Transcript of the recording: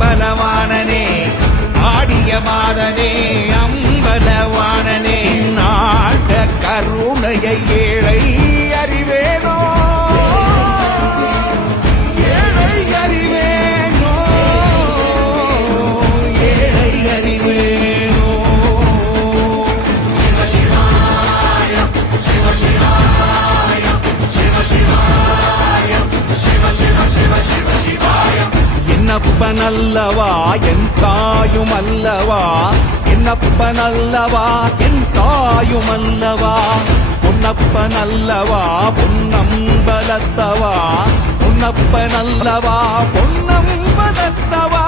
அம்பலவாணனே ஆடிய மாதனே அம்பலவாணனே நாட கருணையை ஏழை அறிவேனோ ஏழை அறிவேனோ ஏழை அறிவேனோ என்னப்பனல்லவா என் தாயும் அல்லவா என்னப்பனல்லவா என் தாயும் அல்லவா பொன்னப்பனல்லவா பொன்னம்பலத்தவா பொன்னப்பனல்லவா பொன்னம்பலத்தவா